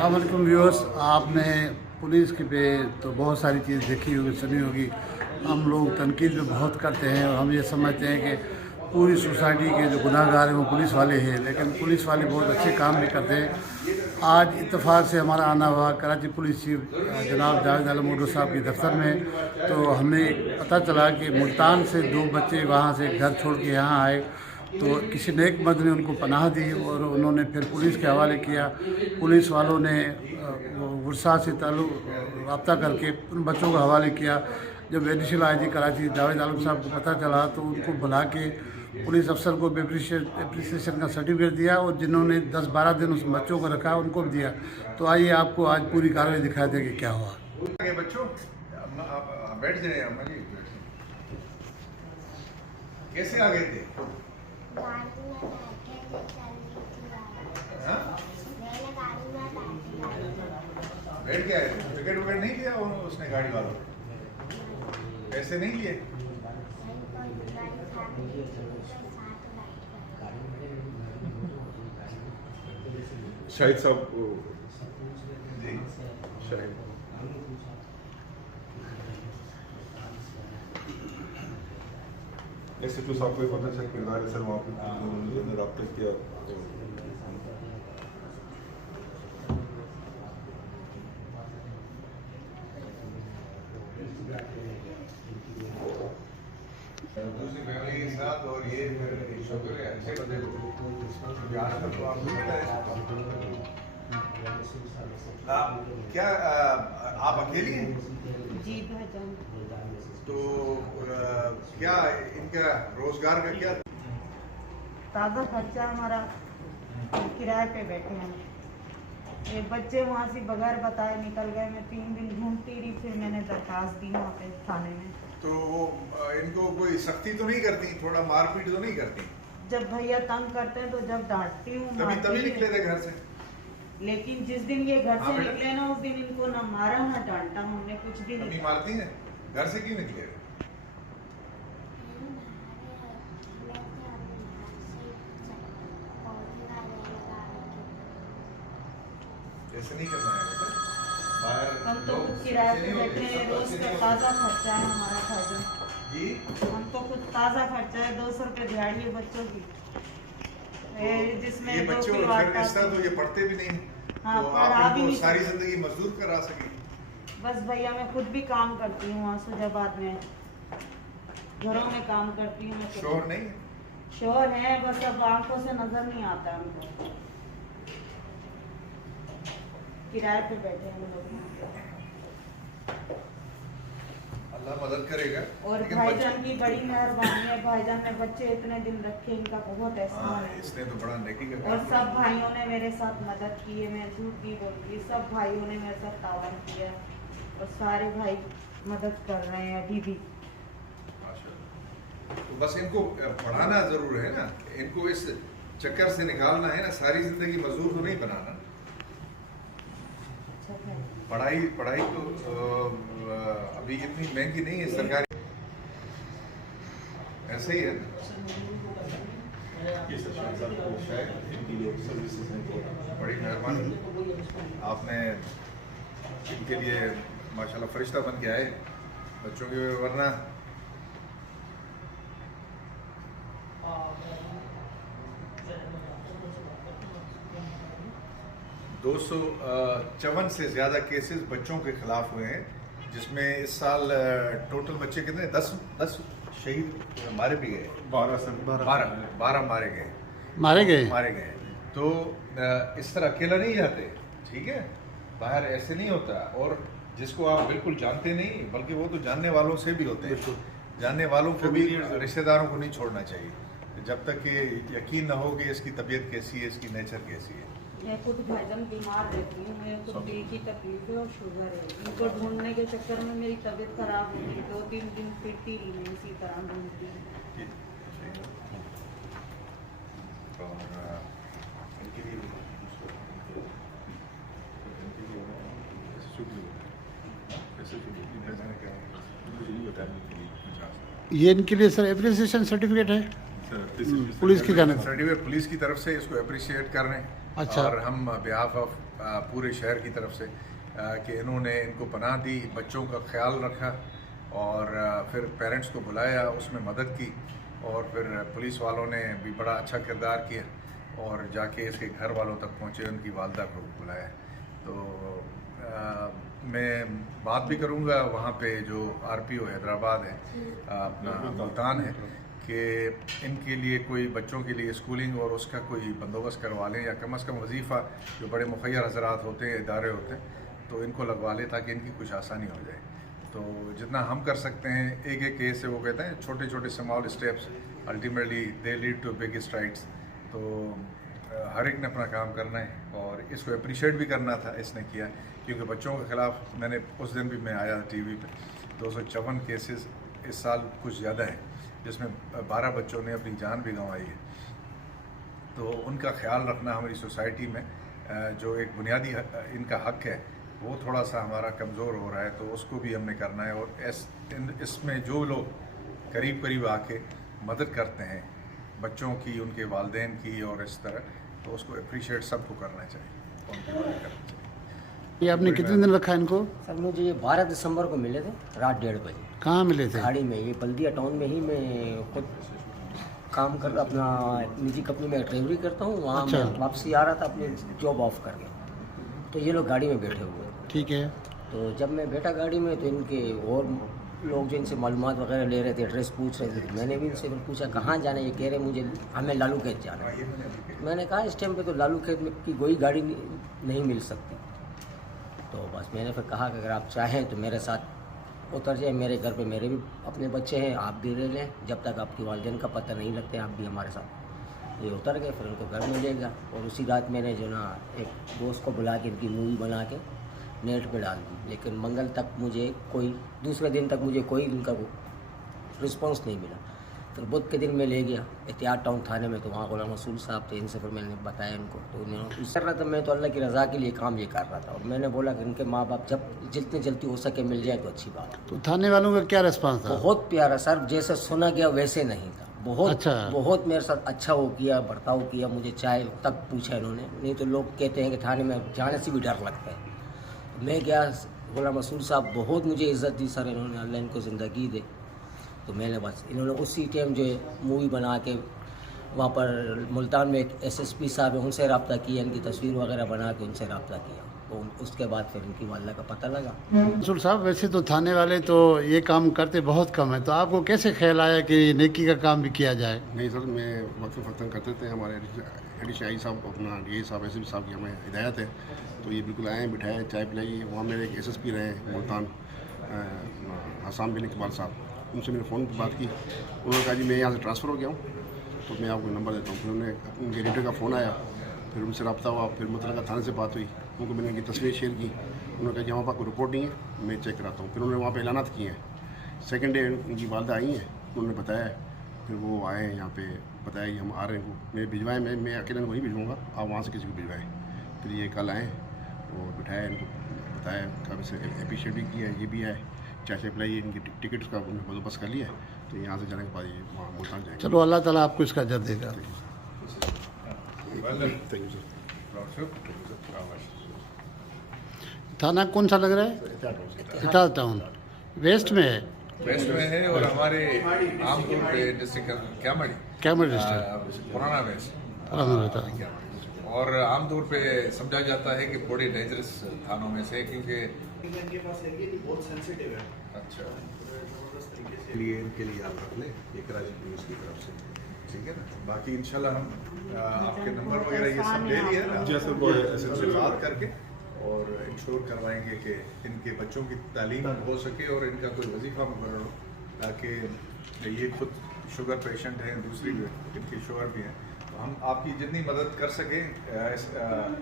अस्सलाम वालेकुम व्यूअर्स, आपने पुलिस के पे तो बहुत सारी चीज़ देखी होगी, सुनी होगी। हम लोग तनकीद भी बहुत करते हैं और हम ये समझते हैं कि पूरी सोसाइटी के जो गुनाहगार हैं वो पुलिस वाले हैं, लेकिन पुलिस वाले बहुत अच्छे काम भी करते हैं। आज इत्तेफाक से हमारा आना हुआ कराची पुलिस चीफ जनाब जावेद आलम मोटो साहब के दफ्तर में, तो हमें पता चला कि मुल्तान से 2 बच्चे वहाँ से घर छोड़ के यहाँ आए, तो किसी नेक मर्द ने उनको पनाह दी और उन्होंने फिर पुलिस के हवाले किया। पुलिस वालों ने वर्षा से ताल्लुक़ रब्ता करके उन बच्चों का हवाले किया। जब एडिशनल आईजी कराची जावेद आलम साहब को पता चला तो उनको बुला के पुलिस अफसर को एप्रिसिएशन का सर्टिफिकेट दिया और जिन्होंने 10-12 दिन उस बच्चों को रखा उनको भी दिया। तो आइए आपको आज पूरी कार्रवाई दिखा दें कि क्या हुआ। बच्चों आप बैठ जाए, अम्मा जी कैसे आ गए थे? गाड़ी में बैठे थे, चल रही थी गाड़ी। हाँ? मैंने गाड़ी में बैठ के आए थे? टिकट विकेट नहीं लिया उसने गाड़ी वालों ने? पैसे नहीं लिए? शाहिद साहब जी शाहिद SHO साहब को पता चल किरदार है सर, वहाँ पे उन्होंने रब्ता किया। दूसरी फैमिली के साथ और ये शुक्र है अच्छे बंदे को आज तक तो आपको पता है। क्या आप अकेली हैं? जी भाईजान। तो क्या इनका रोजगार का क्या? ताज़ा खर्चा हमारा, किराए पे बैठे हैं। ये बच्चे वहाँ से बगैर बताए निकल गए। मैं 3 दिन घूमती रही, फिर मैंने दरखास्त दी वहाँ पे थाने में। तो इनको कोई सख्ती तो नहीं करती, थोड़ा मारपीट तो नहीं करती? जब भैया तंग करते हैं तो जब डांटती हूँ तभी मारती निकले हूँ। थे घर से? लेकिन जिस दिन ये घर से हाँ, निकले ना, उस दिन इनको ना मारा ना डांटा, हमने कुछ भी अभी नहीं। मारती हैं? घर से क्यों निकले? ऐसे नहीं करना है बेटा, बाहर हम तो लोग खुद किराए ऐसे पे नहीं होते, बैठे हैं, सब रोज ऐसे का नहीं होते। ताज़ा खर्चा है हमारा भाईजान। जी हम तो कुछ ताज़ा खर्चा है, 200 रुपये दिहाड़ी है बच्चों की, जिसमें ये 2 बच्चे किलो और फिर आटा। इस तरह तो ये पढ़ते भी नहीं, हाँ, तो पढ़ा आप भी इनको नहीं सारी सकते। जिंदगी मजदूर करा सके। बस भैया मैं खुद भी काम करती हूँ वहाँ सुजाबाद में, घरों में काम करती हूँ मैं खुद। शोहर नहीं है? शोहर है, बस अब आंखों से नजर नहीं आता हमको। किराए पे बैठे हैं हम लोग। अल्लाह मदद करेगा। और लेकिन भाईजान की बड़ी मेहरबानी है, भाईजान ने बच्चे इतने दिन रखे, इनका बहुत एहसान हाँ, है। इसने तो बड़ा नेकी का और काम सब किया। भाइयों ने मेरे साथ मदद की है, मैं झूठ नहीं बोलती, सब भाइयों ने मेरे साथ तावन किया है और सारे भाई मदद कर रहे हैं अभी भी। माशाल्लाह। तो बस इनको पढ़ाना जरूर है ना, इनको इस चक्कर से निकालना है ना, सारी जिंदगी मजदूर तो नहीं बनाना। अच्छा है। पढ़ाई तो अभी इतनी महंगी नहीं है सरकारी, ऐसे ही है ना। ये सर शाहिद साहब को शायद इनकी जो सर्विसेज हैं वो बड़ी मेहरबानी, आपने इनके लिए माशाल्लाह फरिश्ता बन के आए बच्चों के, वरना $254 से ज़्यादा केसेस बच्चों के खिलाफ हुए हैं, जिसमें इस साल टोटल बच्चे कितने 10 शहीद मारे भी गए, 12 मारे गए। तो इस तरह अकेला नहीं जाते, ठीक है, बाहर ऐसे नहीं होता। और जिसको आप बिल्कुल जानते नहीं, बल्कि वो तो जानने वालों से भी होते हैं, जानने वालों को भी, रिश्तेदारों को नहीं छोड़ना चाहिए जब तक कि यकीन ना हो कि इसकी तबीयत कैसी है, इसकी नेचर कैसी है। मैं खुद भाईजान बीमार रहती हूँ, मेरे को दिल की तकलीफ है और शुगर है। इनको ढूंढने के चक्कर में मेरी तबीयत खराब हो गई, 2-3 दिन फिरती रही मैं इसी तरह ढूंढती हूँ। और इनके लिए ये इनके लिए सर एप्रिसिएशन सर्टिफिकेट है पुलिस की जाने सर्टिफिकेट पुलिस की तरफ से इसको अप्रिशिएट कर रहे हैं। अच्छा। और हम बिहाफ ऑफ पूरे शहर की तरफ से कि इन्होंने इनको पनाह दी, बच्चों का ख्याल रखा और फिर पेरेंट्स को बुलाया, उसमें मदद की और फिर पुलिस वालों ने भी बड़ा अच्छा किरदार किया और जाके इसके घर वालों तक पहुँचे, उनकी वालदा को बुलाया। तो मैं बात भी करूँगा वहाँ पे जो RPO हैदराबाद है, अपना मुल्तान है, कि इनके लिए कोई बच्चों के लिए स्कूलिंग और उसका कोई बंदोबस्त करवा लें या कम अज़ कम वजीफ़ा जो बड़े मुखय्यर हज़रात होते हैं, इदारे होते हैं, तो इनको लगवा लें ताकि इनकी कुछ आसानी हो जाए। तो जितना हम कर सकते हैं, एक एक केस से वो कहते हैं छोटे छोटे small steps ultimately they lead to big strides. तो हर एक ने अपना काम करना है और इसको अप्रिशिएट भी करना था, इसने किया, क्योंकि बच्चों के ख़िलाफ़ मैंने उस दिन भी मैं आया था TV पे 254 केसेस इस साल कुछ ज़्यादा है, जिसमें 12 बच्चों ने अपनी जान भी गंवाई है। तो उनका ख्याल रखना हमारी सोसाइटी में जो एक बुनियादी इनका हक है वो थोड़ा सा हमारा कमज़ोर हो रहा है, तो उसको भी हमने करना है। और इसमें जो लोग करीब करीब आके मदद करते हैं बच्चों की, उनके वालिदैन की और इस तरह, तो उसको अप्रिशिएट सबको करना चाहिए, उनकी मदद करनी चाहिए। ये आपने कितने दिन रखा इनको? सर मुझे ये 12 दिसंबर को मिले थे रात 1:30 बजे। कहाँ मिले थे? गाड़ी में, ये बल्दिया टाउन में ही मैं खुद काम कर रहा, अपना निजी कंपनी में ड्राइवरी करता हूँ, वहाँ अच्छा। मैं वापसी आ रहा था अपनी जॉब ऑफ करके, तो ये लोग गाड़ी में बैठे हुए। ठीक है। तो जब मैं बैठा गाड़ी में तो इनके और लोग जो इनसे मालूमात वगैरह ले रहे थे, एड्रेस पूछ रहे थे, तो मैंने भी इनसे पूछा कहाँ जाना है। ये कह रहे मुझे हमें लालू खेत जाना है। मैंने कहा इस टाइम पे तो लालू खेत में की कोई गाड़ी नहीं मिल सकती। तो बस मैंने फिर कहा कि अगर आप चाहें तो मेरे साथ उतर जाए, मेरे घर पे मेरे भी अपने बच्चे हैं, आप भी रह लें, जब तक आपकी वालिदैन का पता नहीं लगते आप भी हमारे साथ। ये उतर गए, फिर उनको घर में ले गया और उसी रात मैंने जो ना एक दोस्त को बुला के इनकी मूवी बना के नेट पे डाल दी। लेकिन मंगल तक मुझे कोई, दूसरे दिन तक मुझे कोई उनका रिस्पॉन्स नहीं मिला। फिर बुध के दिन मैं ले गया एहतियात टाउन थाने में, तो वहाँ गुलाम रसूल साहब थे, इनसे फिर मैंने बताया इनको, तो उन्होंने कर रहा था, मैं तो अल्लाह की रज़ा के लिए काम ये कर रहा था। और मैंने बोला कि इनके माँ बाप जब जितनी जल्दी हो सके मिल जाए तो अच्छी बात है। तो थाने वालों का क्या रिस्पांस था? बहुत प्यारा सर, जैसे सुना गया वैसे नहीं था। बहुत अच्छा। बहुत मेरे साथ अच्छा वो किया, बर्ताव किया, मुझे चाय तक पूछा इन्होंने। नहीं तो लोग कहते हैं कि थाने में जाने से भी डर लगता है। मैं गया, गुलाम रसूल साहब बहुत मुझे इज़्ज़त दी सर इन्होंने, अल्लाह इनको ज़िंदगी दे। तो मैंने बस इन्होंने उसी टाइम जो है मूवी बना के वहाँ पर मुल्तान में एक SSP साहब है, उनसे रब्ता किया, इनकी तस्वीर वगैरह बना के उनसे रब्ता किया। तो उसके बाद फिर इनकी वालिदा का पता लगा। मंसूर साहब, वैसे तो थाने वाले तो ये काम करते बहुत कम है, तो आपको कैसे ख्याल आया कि नेकी का काम भी किया जाए? नहीं सर, मैं वक्तन करते थे, हमारे एडिशन आई साहब, अपना DI साहब, SSP साहब की हमें हिदायत है, तो ये बिल्कुल आए, बिठाए, चाय पिलाई। वहाँ मेरे एक SSP रहे मुल्तान, हसान बिन इकबाल साहब, उनसे मैंने फ़ोन पर बात की। उन्होंने कहा जी मैं यहाँ से ट्रांसफ़र हो गया हूँ, तो मैं आपको नंबर देता हूँ। फिर उन्हें उनके एडिटर का फ़ोन आया, फिर उनसे रब्ता हुआ, फिर मतलब थाने से बात हुई, उनको मैंने उनकी तस्वीर शेयर की। उन्होंने कहा कि हमारे पास कोई रिपोर्ट नहीं है, मैं चेक कराता हूँ। फिर उन्होंने वहाँ पे ऐलानात किए हैं। सेकंड डे उनकी वालदा आई हैं, उन्होंने बताया, फिर वो आए यहाँ पे, बताया कि हम आ रहे हैं, मैं भिजवाएँ, मैं अकेले नहीं भिजवाऊँगा, आप वहाँ से किसी को भिजवाएँ। फिर ये कल आए और बिठाया, इनको बताया, काफ़ी से अप्रिशिएट भी किया, ये भी है, चाय पिलाई, इनकी टिकट्स का उन्होंने बंदोबस्त कर लिया। तो यहाँ से जाने के बाद ये वहाँ मुल्तान जाएंगे। चलो, अल्लाह ताला आपको इसका अजर देगा। Thank you sir. थाना कौन सा लग रहा है? एहतियात टाउन वेस्ट में है। वेस्ट में है और हमारे आमतौर पे डिस्ट्रिक्ट कैमर डिस्ट्रिक्ट पुराना वेस्ट, और आमतौर पे समझा जाता है कि बड़े डेंजरस थानों में से, क्योंकि बहुत सेंसिटिव है। अच्छा लिए इनके लिए आप रख लें, ये कराची पुलिस की तरफ से, ठीक है ना। बाकी इंशाल्लाह हम आपके नंबर वगैरह ये सब ले लिए ना, जैसे इनसे बात करके और इंश्योर करवाएंगे कि इनके बच्चों की तालीम हो सके और इनका कोई वजीफ़ा मुकर्रर हो, ताकि ये खुद शुगर पेशेंट हैं, दूसरी इनकी शुगर भी हैं, तो हम आपकी जितनी मदद कर सकें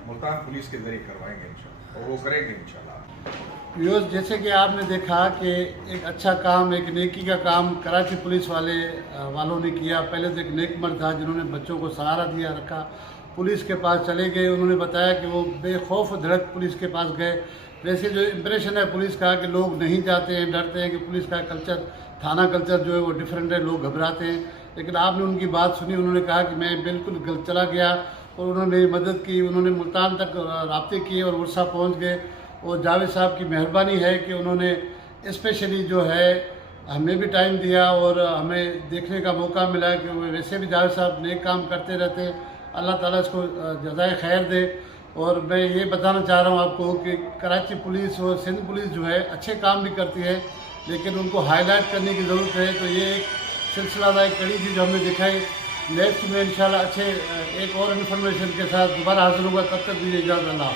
मुल्तान पुलिस के ज़रिए करवाएंगे इंशाल्लाह, और वो करेंगे इंशाल्लाह। व्यूअर्स, जैसे कि आपने देखा कि एक अच्छा काम, एक नेकी का काम कराची पुलिस वालों ने किया। पहले तो एक नेक मर्द था जिन्होंने बच्चों को सहारा दिया, रखा, पुलिस के पास चले गए। उन्होंने बताया कि वो बेखौफ धड़क पुलिस के पास गए। वैसे जो इम्प्रेशन है पुलिस का कि लोग नहीं जाते हैं, डरते हैं, कि पुलिस का कल्चर, थाना कल्चर जो है वो डिफरेंट है, लोग घबराते हैं। लेकिन आपने उनकी बात सुनी, उन्होंने कहा कि मैं बिल्कुल चला गया और उन्होंने मेरी मदद की। उन्होंने मुल्तान तक राब्ते किए और वर्षा पहुंच गए। और जावेद साहब की मेहरबानी है कि उन्होंने स्पेशली जो है हमें भी टाइम दिया और हमें देखने का मौका मिला कि वैसे भी जावेद साहब नेक काम करते रहते हैं। अल्लाह ताला इसको जज़ाए खैर दे। और मैं ये बताना चाह रहा हूँ आपको कि कराची पुलिस और सिंध पुलिस जो है अच्छे काम भी करती है, लेकिन उनको हाईलाइट करने की ज़रूरत है। तो ये एक सिलसिला एक कड़ी थी जो हमने दिखाई। नेक्स्ट में इंशाल्लाह अच्छे एक और इन्फॉर्मेशन के साथ दोबारा हाजिर होगा। तब तक दीजिए इजाज़त। अल्लाह।